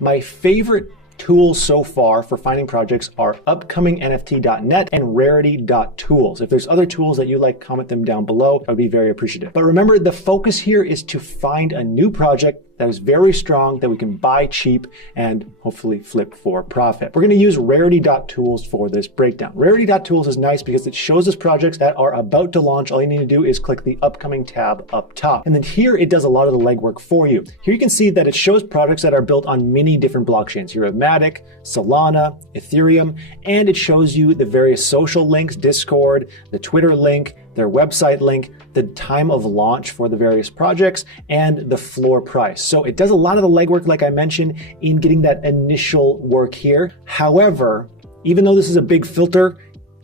My favorite tools so far for finding projects are upcomingnft.net and rarity.tools. If there's other tools that you like, comment them down below. I would be very appreciative. But remember, the focus here is to find a new project that is very strong, that we can buy cheap and hopefully flip for profit. We're going to use rarity.tools for this breakdown. Rarity.tools is nice because it shows us projects that are about to launch. All you need to do is click the upcoming tab up top. And then here it does a lot of the legwork for you. Here you can see that it shows projects that are built on many different blockchains. Here have Matic, Solana, Ethereum, and it shows you the various social links, Discord, the Twitter link, their website link, the time of launch for the various projects, and the floor price. So it does a lot of the legwork, like I mentioned, in getting that initial work here. However, even though this is a big filter,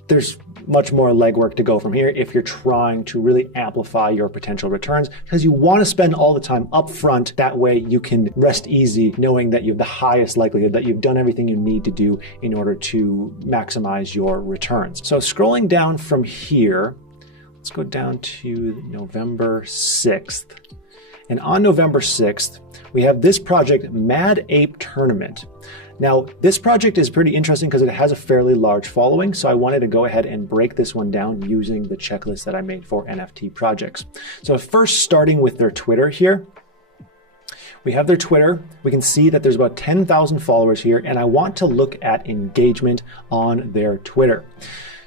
there's much more legwork to go from here if you're trying to really amplify your potential returns, because you want to spend all the time up front. That way you can rest easy knowing that you have the highest likelihood that you've done everything you need to do in order to maximize your returns. So scrolling down from here, let's go down to November 6th. And on November 6th, we have this project, Mad Ape Tournament. Now, this project is pretty interesting because it has a fairly large following, so I wanted to go ahead and break this one down using the checklist that I made for NFT projects. So first, starting with their Twitter here. We have their Twitter. We can see that there's about 10,000 followers here, and I want to look at engagement on their Twitter.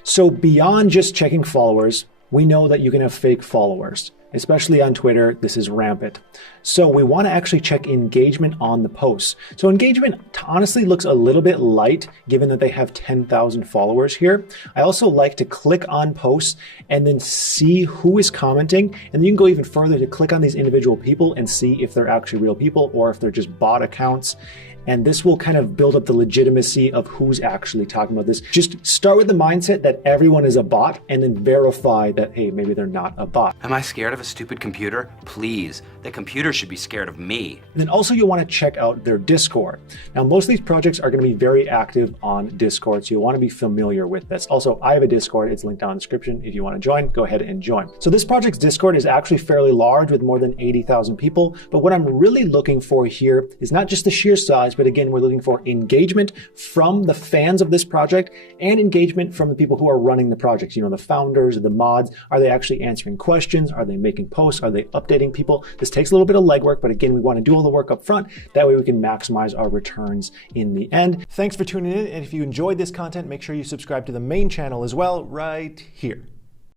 So beyond just checking followers, we know that you can have fake followers, especially on Twitter. This is rampant. So we want to actually check engagement on the posts. So engagement honestly looks a little bit light given that they have 10,000 followers here. I also like to click on posts and then see who is commenting. And then you can go even further to click on these individual people and see if they're actually real people or if they're just bot accounts. And this will kind of build up the legitimacy of who's actually talking about this. Just start with the mindset that everyone is a bot and then verify that, hey, maybe they're not a bot. Am I scared of a stupid computer? Please, the computer should be scared of me. And then also you'll want to check out their Discord. Now, most of these projects are going to be very active on Discord, so you'll want to be familiar with this. Also, I have a Discord. It's linked down in the description. If you want to join, go ahead and join. So this project's Discord is actually fairly large with more than 80,000 people. But what I'm really looking for here is not just the sheer size, but again, we're looking for engagement from the fans of this project and engagement from the people who are running the projects. You know, the founders, the mods. Are they actually answering questions? Are they making posts? Are they updating people? This takes a little bit of legwork, but again, we want to do all the work up front. That way we can maximize our returns in the end. Thanks for tuning in. And if you enjoyed this content, make sure you subscribe to the main channel as well right here.